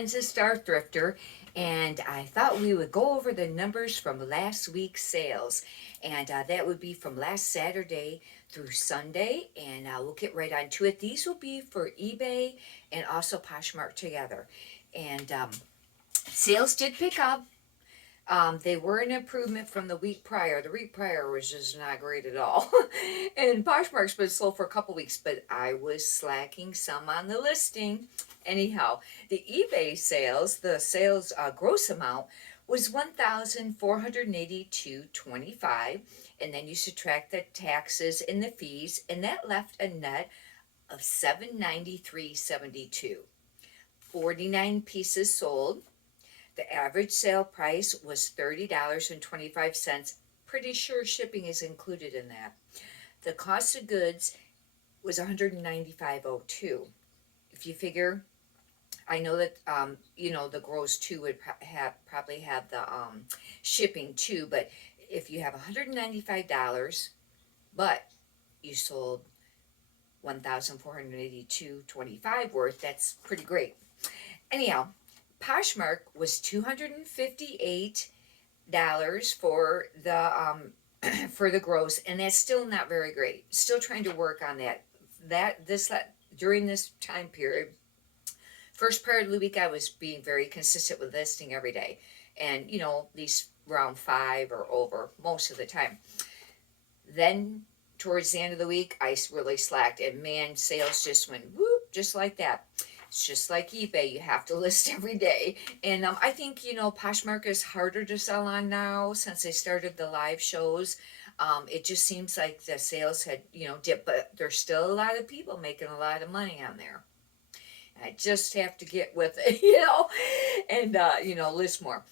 friends at Star Thrifter, and I thought we would go over the numbers from last week's sales. And that would be from last Saturday through Sunday, and we'll get right on to it. These will be for eBay and also Poshmark together. And sales did pick up. They were an improvement from the week prior. The week prior was just not great at all. And Poshmark's been slow for a couple weeks, but I was slacking some on the listing. Anyhow, the eBay sales, the sales gross amount was 1,482.25, and then you subtract the taxes and the fees, and that left a net of 793.72. 49 pieces sold. The average sale price was $30.25. Pretty sure shipping is included in that. The cost of goods was $195.02. If you figure, I know that the gross too would probably have the shipping too, but if you have $195, but you sold 1,482.25 worth, that's pretty great. Anyhow, Poshmark was $258 for the for the gross, and that's still not very great. Still trying to work on that. During this time period, first part of the week I was being very consistent with listing every day, and these around 5 or over most of the time. Then towards the end of the week, I really slacked, and man, sales just went whoop, just like that. It's just like eBay, you have to list every day. And I think, Poshmark is harder to sell on now since they started the live shows. It just seems like the sales had, dipped, but there's still a lot of people making a lot of money on there. I just have to get with it, and, list more.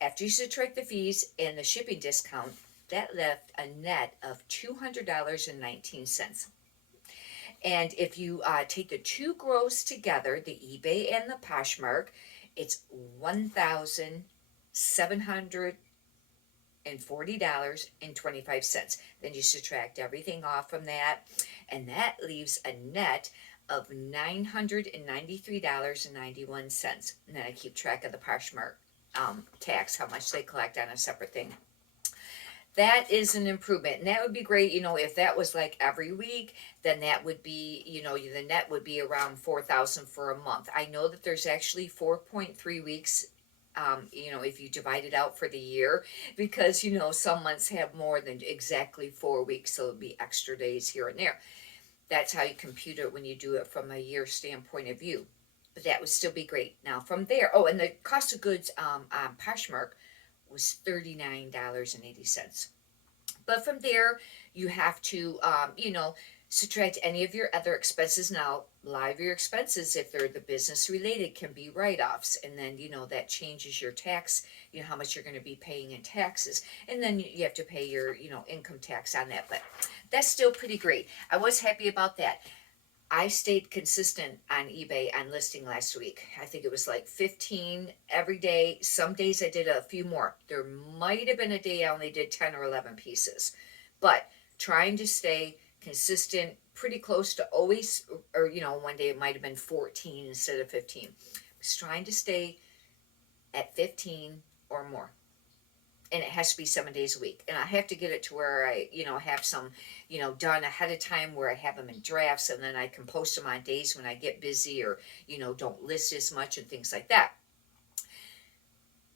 After you subtract the fees and the shipping discount, that left a net of $200.19. And if you take the two gross together, the eBay and the Poshmark, it's $1,740.25. Then you subtract everything off from that, and that leaves a net of $993.91. And then I keep track of the Poshmark tax, how much they collect on a separate thing. That is an improvement, and that would be great. If that was like every week, then that would be, the net would be around 4,000 for a month. I know that there's actually 4.3 weeks, if you divide it out for the year, because some months have more than exactly 4 weeks, so it'll be extra days here and there. That's how you compute it when you do it from a year standpoint of view. But that would still be great. Now from there, and the cost of goods on Poshmark was $39.80. But from there, you have to, subtract any of your other expenses. Now, a lot of your expenses, if they're the business related, can be write-offs. And then, that changes your tax, how much you're going to be paying in taxes. And then you have to pay your, income tax on that. But that's still pretty great. I was happy about that. I stayed consistent on eBay on listing last week. I think it was like 15 every day. Some days I did a few more. There might have been a day I only did 10 or 11 pieces. But trying to stay consistent, pretty close to always, or one day it might have been 14 instead of 15. I was trying to stay at 15 or more. And it has to be 7 days a week. And I have to get it to where I, have some, done ahead of time where I have them in drafts, and then I can post them on days when I get busy or, don't list as much and things like that.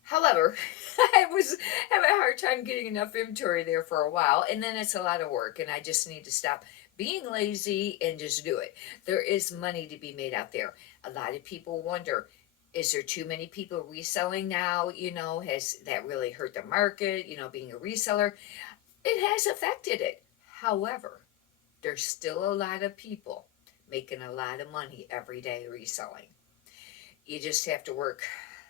However, I was having a hard time getting enough inventory there for a while, and then it's a lot of work, and I just need to stop being lazy and just do it. There is money to be made out there. A lot of people wonder, is there too many people reselling now? Has that really hurt the market, being a reseller? It has affected it. However, there's still a lot of people making a lot of money every day reselling. You just have to work.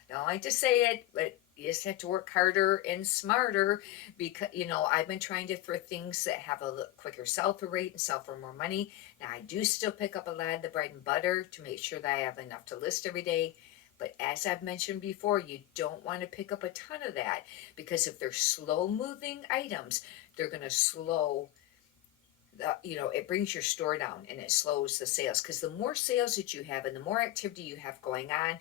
I don't like to say it, but you just have to work harder and smarter, because, I've been trying to throw things that have a quicker sell-through rate and sell for more money. Now, I do still pick up a lot of the bread and butter to make sure that I have enough to list every day. But as I've mentioned before, you don't want to pick up a ton of that, because if they're slow moving items, they're going to slow it brings your store down and it slows the sales, because the more sales that you have and the more activity you have going on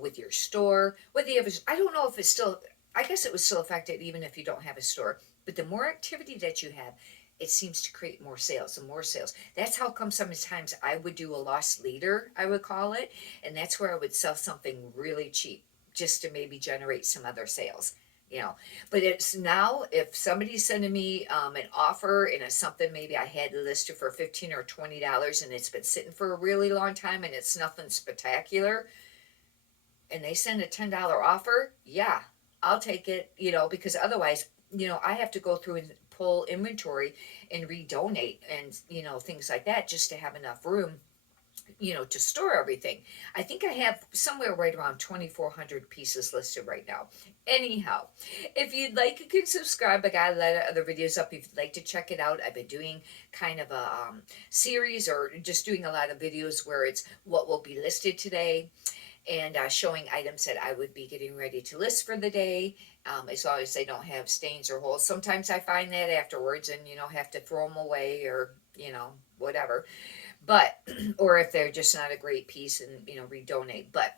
with your store, whether you have I don't know if it's still, I guess it was still affected even if you don't have a store, but the more activity that you have, it seems to create more sales and more sales. That's how come sometimes I would do a loss leader, I would call it, and that's where I would sell something really cheap just to maybe generate some other sales, you know. But it's now, if somebody's sending me an offer and it's something maybe I had listed for $15 or $20 and it's been sitting for a really long time and it's nothing spectacular, and they send a $10 offer, yeah, I'll take it, because otherwise, I have to go through and pull inventory and redonate and, things like that just to have enough room, to store everything. I think I have somewhere right around 2,400 pieces listed right now. Anyhow, if you'd like, you can subscribe. I got a lot of other videos up if you'd like to check it out. I've been doing kind of a series, or just doing a lot of videos where it's what will be listed today, and showing items that I would be getting ready to list for the day, as long as they don't have stains or holes. Sometimes I find that afterwards and, have to throw them away, or, whatever. But, or if they're just not a great piece, and, redonate. But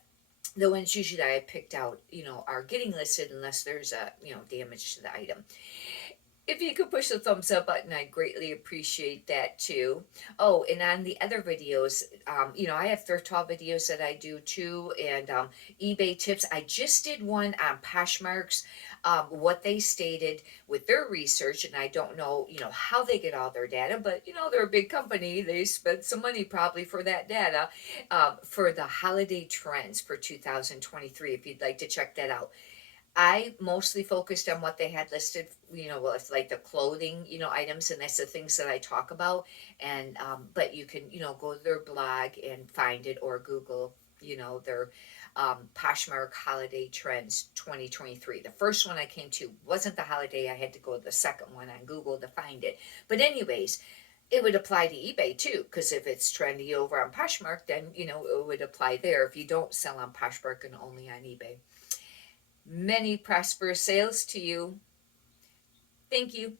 the ones usually that I picked out, are getting listed unless there's a, damage to the item. If you could push the thumbs up button, I'd greatly appreciate that too. Oh, and on the other videos, I have thrift haul videos that I do too, and eBay tips. I just did one on Poshmarks, what they stated with their research, and I don't know, how they get all their data, but they're a big company. They spent some money probably for that data, for the holiday trends for 2023. If you'd like to check that out. I mostly focused on what they had listed, with like the clothing, items, and that's the things that I talk about. And but you can, go to their blog and find it, or Google, their Poshmark Holiday Trends 2023. The first one I came to wasn't the holiday. I had to go to the second one on Google to find it. But anyways, it would apply to eBay too, because if it's trendy over on Poshmark, then it would apply there if you don't sell on Poshmark and only on eBay. Many prosperous sales to you. Thank you.